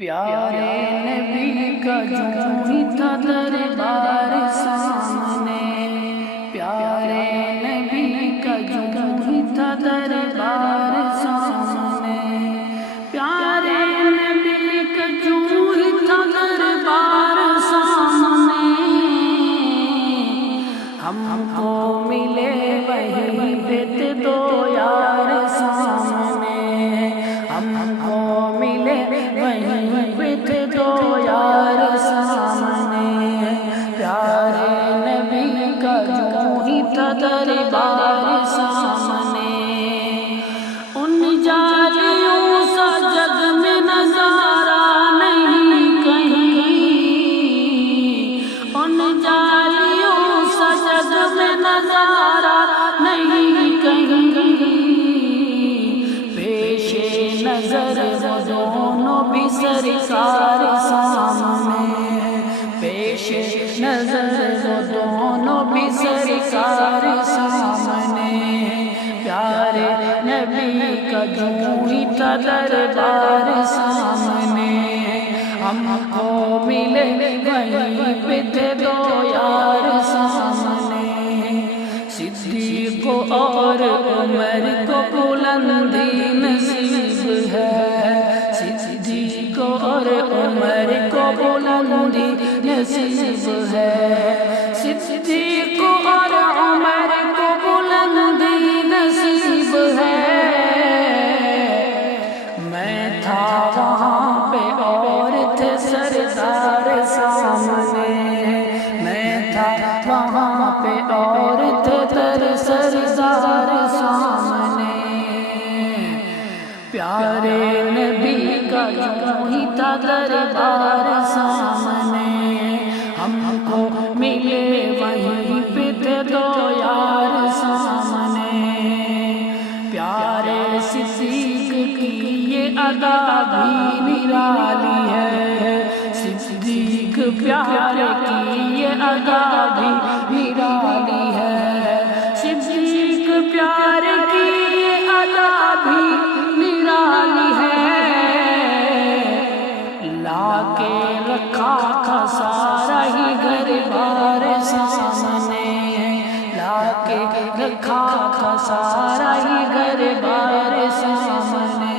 پیارے نبی کا جو ہی تھا دربار سامنے، پیارے نبی کا جو ہی تھا دربار سامنے، پیارے نبی کا جو ہی تھا دربار سامنے، ہم کو ملے وہی پہ دو یار سامنے، ہم کو ملے وہی پہ دو یار سامنے، پیارے نبی کا جو ہی تھا دربار سامنے، ان جالیوں سا جگ میں نظارہ نہیں کہیں، ان جالیوں سا جگ میں نظارہ نہیں کہیں، پیش نظر وہ دونوں بھی سرکار سامنے، پیش نظر وہ دونوں بھی سرکار سامنے، پیارے نبی کا جو ہی تھا دربار سامنے، ہم کو ملے وہیں پہ تھے دو یار سامنے، صدیق اور عمر کو بلندی نصیب ہے، صدیق اور عمر کو بلندی نصیب ہے، صدیق اور عمر کو بلندی نصیب ہے، میں تھا وہاں پہ اور تھے سردار سامنے، میں تھا وہاں پہ اور تھے سردار سامنے، پیارے نبی کا جو ہی تھا دربار سامنے، ہم کو ملے وہیں پہ تھے دو یار سامنے، پیارے صدیق کی یہ ادا بھی نرالی ہے، صدیق پیارے کی یہ ادا بھی نرالی ہے، صدیق پیارے کی یہ ادا بھی نرالی ہے، لا کے رکھا تھا سارا ہی گھر بار سامنے، لا کے رکھا تھا سارا ہی گھر بار سامنے،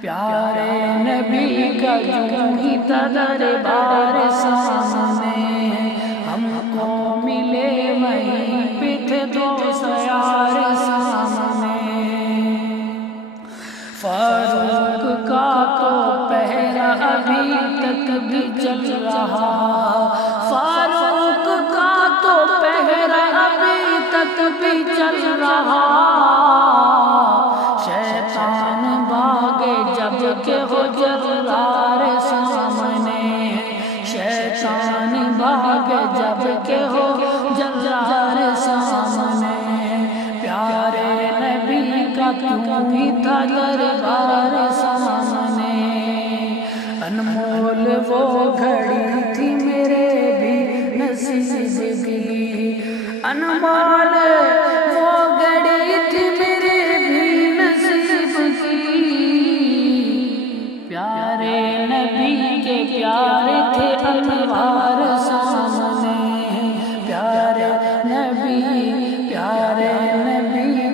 پیارے نبی کا جو ہی تھا دربار سامنے، ہم کو ملے وہیں پہ تھے دو یار سامنے، فاروق کا تو پہرا ابھی تک بھی چل رہا، فاروق کا تو پہرا ابھی تک بھی چل رہا، شیطان بھاگے جب کہ ہو جرار سامنے، شیطان بھاگے جب کہ ہو جرار سامنے، پیارے نبی کا کیوں ہی تھا دربار سامنے، انمول وہ گھڑی تھی میرے بھی نصیب کی، انمول وہ گھڑی تھی میرے بھی نصیب کی، پیارے نبی کے پیارے تھے انوار سامنے، پیارے نبی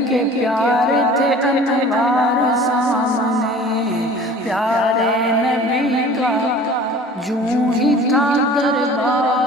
کے پیارے تھے انوار سامنے، پیارے نبی کا جو ہی تھا دربار